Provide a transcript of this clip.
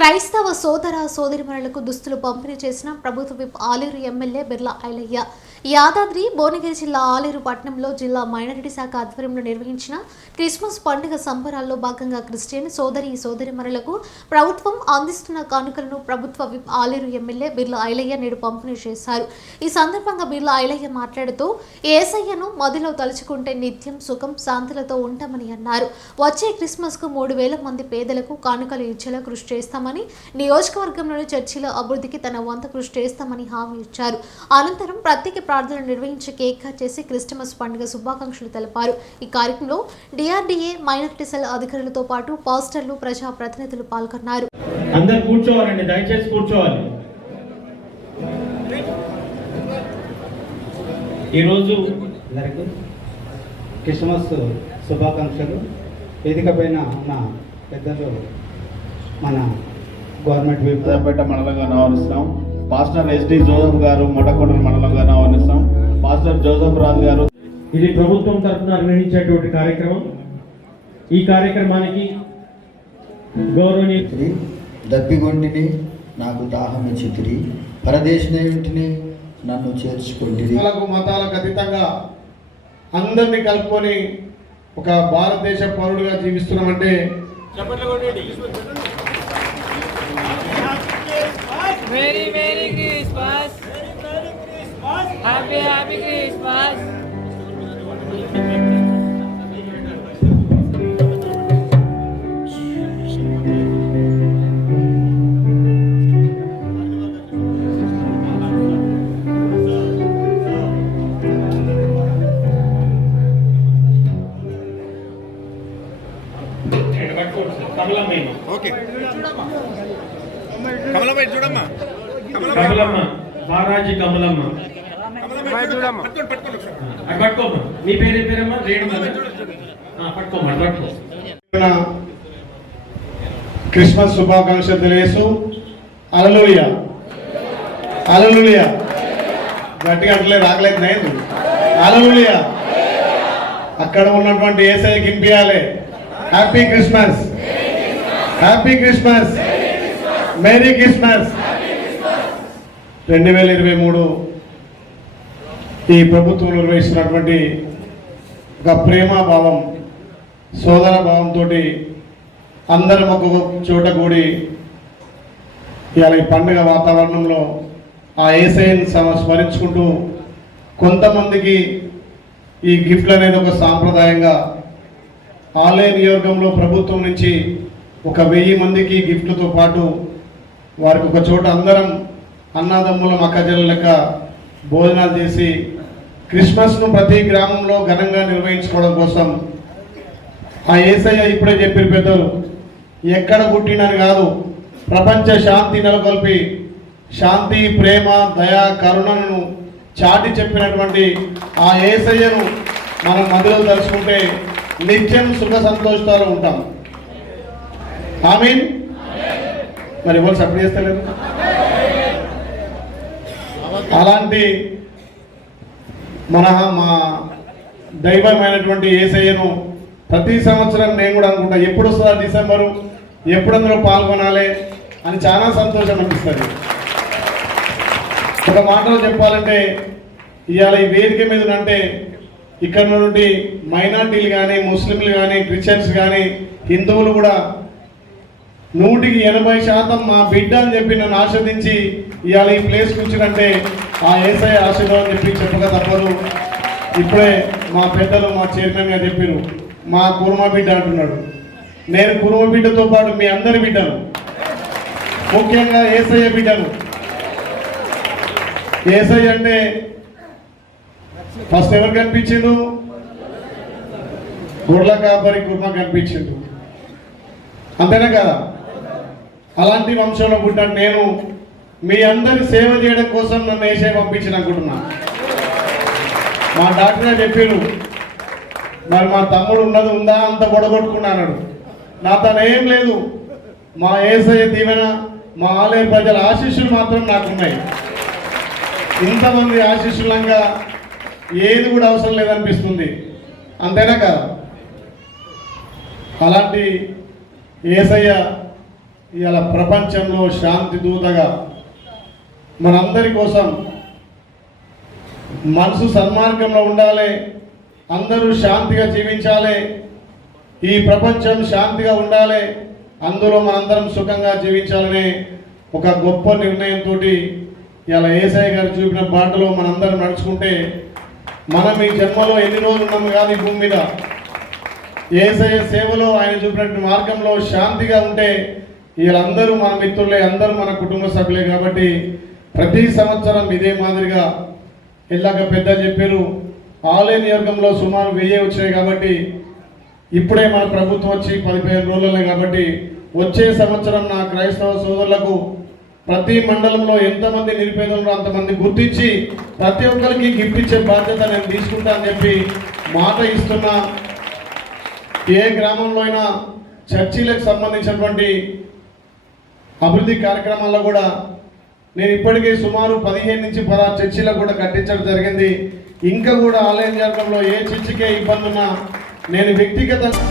క్రైస్తవ సోదర సోదరిమణులకు దుస్తులు పంపిణీ చేసిన ప్రభుత్వ విప్ ఆలేరు ఎమ్మెల్యే బిర్లా ఐలయ్య. యాదాద్రి భువనగిరి జిల్లా ఆలేరు పట్టణంలో జిల్లా మైనారిటీ శాఖ ఆధ్వర్యంలో నిర్వహించిన క్రిస్మస్ పండుగ సంబరాల్లో భాగంగా క్రిస్టియన్ సోదరిమణులకు ప్రభుత్వం అందిస్తున్న కానుకలను ప్రభుత్వ విప్ ఆలేరు ఎమ్మెల్యే బిర్లా ఐలయ్య నేడు పంపిణీ చేశారు. ఈ సందర్భంగా బిర్లా ఐలయ్య మాట్లాడుతూ యేసయ్యను మదిలో తలుచుకుంటే నిత్యం సుఖం శాంతులతో ఉంటామని అన్నారు. వచ్చే క్రిస్మస్ కు 3,000 మంది పేదలకు కానుకలు ఇచ్చేలా కృషి చేస్తామని, నియోజకవర్గంలోని చర్చిల అభివృద్ధికి తన వంతు కృషి చేస్తామని హామీ ఇచ్చారు. అనంతరం ప్రత్యేక ప్రార్థనలు నిర్వహించి కేక్ కట్ చేసి క్రిస్మస్ పండుగ శుభాకాంక్షలు తెలిపారు. ఈ కార్యక్రమంలో డిఆర్డీఏ మైనారిటీ సెల్ అధికారులతో పాటు పాస్టర్లు, ప్రజా ప్రతినిధులు పాల్గొన్నారు. అందరూ కూర్చోవాలండి, దయచేసి కూర్చోవాలి. ఈరోజు క్రిస్మస్ శుభాకాంక్షలు. వేదిక పైన ఉన్న పెద్దలు మన గవర్నమెంట్ విపేట మండలంగా ఆహ్వానిస్తాం. పాస్టర్ ఎస్డి జోసఫ్ గారు మొట్టకొండల మండలంగా ఆహ్వానిస్తాం. పాస్టర్ జోసఫ్ రాజు గారు. ఇది ప్రభుత్వం తరఫున నిర్వహించేటువంటి కార్యక్రమం. ఈ కార్యక్రమానికి గౌరవనీయ దప్పిగొంటిని నాకు దాహం ఇచ్చితిరి, పరదేశిని నన్ను చేర్చుకుంటుంది. మతాలకు అతీతంగా అందరినీ కలుపుకొని ఒక భారతదేశ పౌరుడిగా జీవిస్తున్నామంటే Merry Christmas. Happy Christmas. Kamalamma చూడమ్మా, కమలమ్మ బారాజీ కమలమ్మ పట్టుకోమ్మా. నీ పేరేమ్మా? రేణుమా. పట్టుకోమ్మా, పట్టుకో. క్రిస్మస్ శుభాకాంక్షలు తెలియజేస్తూ హల్లెలూయా హల్లెలూయా గట్టిగా అట్లే రాగలేదు నేను. హల్లెలూయా. అక్కడ ఉన్నటువంటి యేసయ్యకి వినిపియాలి happy Christmas, happy Christmas, merry Christmas. 2023 ఈ ప్రభుత్వం నిర్వహిస్తున్నటువంటి ఒక ప్రేమాభావం, సోదర భావంతో అందరం ఒక చోట కూడి ఇవాళ ఈ పండుగ వాతావరణంలో ఆ యేసయ్యను స్మరించుకుంటూ కొంతమందికి ఈ గిఫ్ట్లు అనేది ఒక సాంప్రదాయంగా ఆలయ నియోజకంలో ప్రభుత్వం నుంచి 1,000 మందికి గిఫ్ట్లతో పాటు వారికి ఒక చోట అందరం అన్నదమ్ముల అక్కజల లెక్క భోజనాలు చేసి క్రిస్మస్ను ప్రతి గ్రామంలో ఘనంగా నిర్వహించుకోవడం కోసం ఆ యేసయ్య ఇప్పుడే చెప్పిన పెద్దలు ఎక్కడ పుట్టినని కాదు, ప్రపంచ శాంతి నెలకొల్పి శాంతి, ప్రేమ, దయ, కరుణను చాటి చెప్పినటువంటి ఆ యేసయ్యను మనం మదిలో తలుచుకుంటే నిత్యం సుఖ సంతోషాలు ఉంటాం. ఆమీన్. మరి ఎవరు సపోర్ట్ చేస్తలేదు? అలాంటి మా దైవమైనటువంటి యేసయ్యను ప్రతి సంవత్సరం నేను కూడా అనుకుంటా ఎప్పుడు వస్తుందా డిసెంబరు, ఎప్పుడు అందులో పాల్గొనాలి అని చాలా సంతోషం అనిపిస్తుంది. ఒక మాటలో చెప్పాలంటే ఇవాళ ఈ వేదిక మీద అంటే ఇక్కడ నుండి మైనార్టీలు కానీ, ముస్లింలు కానీ, క్రిస్టియన్స్ కానీ, హిందువులు కూడా 100% మా బిడ్డ అని చెప్పి నన్ను ఆస్వాదించి ఇవాళ ఈ ప్లేస్ కూర్చుంటే ఆ యేసయ్య ఆశీర్వాదం చెప్పి చెప్పక తప్పదు. ఇప్పుడే మా పెద్దలు, మా చైర్మన్ గారు చెప్పారు మా కుర్మ బిడ్డ అంటున్నాడు. నేను కుర్మ బిడ్డతో పాటు మీ అందరి బిడ్డను, ముఖ్యంగా యేసయ్య బిడ్డను. యేసయ్య అంటే ఫస్ట్ ఎవరు కనిపించిండు? గొర్రెల కాపరి కుర్మ కనిపించిండు, అంతేనా కదా? అలాంటి వంశంలో పుట్టాను నేను. మీ అందరి సేవ చేయడం కోసం నన్ను యేసయ్య పంపించిన అనుకుంటున్నా. మా డాక్టర్ చెప్పారు మరి మా తమ్ముడు ఉందా అంత గొడగొట్టుకున్నాడు. నా తను ఏం లేదు, మా యేసయ్య దీవెన, మా ఆలయ ప్రజల ఆశీస్సులు మాత్రం నాకున్నాయి. ఇంతమంది ఆశీస్సులంగా ఏది కూడా అవసరం లేదనిపిస్తుంది, అంతేనా కదా? అలాంటి యేసయ్య ఇవాళ ప్రపంచంలో శాంతి దూతగా మనందరి కోసం మనసు సన్మార్గంలో ఉండాలి, అందరూ శాంతిగా జీవించాలి, ఈ ప్రపంచం శాంతిగా ఉండాలి, అందులో మనందరం సుఖంగా జీవించాలనే ఒక గొప్ప నిర్ణయంతో ఇలా యేసయ్య గారు చూపిన బాటలో మనందరం నడుచుకుంటే మనం ఈ జన్మలో ఎన్ని రోజులు ఉన్నాము కాదు ఈ భూమి మీద యేసయ్య సేవలో ఆయన చూపినటువంటి మార్గంలో శాంతిగా ఉంటే వీళ్ళందరూ మన మిత్రులే, అందరూ మన కుటుంబ సభ్యులే. కాబట్టి ప్రతి సంవత్సరం ఇదే మాదిరిగా ఇలాగ పెద్దలు చెప్పారు, ఆలయ నియోజకంలో సుమారు 1000 వచ్చాయి. కాబట్టి ఇప్పుడే మన ప్రభుత్వం వచ్చి 15 రోజులే. కాబట్టి వచ్చే సంవత్సరం నా క్రైస్తవ సోదరులకు ప్రతి మండలంలో ఎంతమంది నిరుపేదలు అంతమంది గుర్తించి ప్రతి ఒక్కరికి గిఫ్ట్ ఇచ్చే బాధ్యత నేను తీసుకుంటా అని చెప్పి మాట ఇస్తున్నా. ఏ గ్రామంలో అయినా చర్చిలకు సంబంధించినటువంటి అభివృద్ధి కార్యక్రమాల్లో కూడా నేను ఇప్పటికే సుమారు 15 నుంచి 16 చర్చిలకు కూడా కట్టించడం జరిగింది. ఇంకా కూడా ఆలయ నియోజకంలో ఏ చర్చికే ఇబ్బంది ఉన్నా నేను వ్యక్తిగతంగా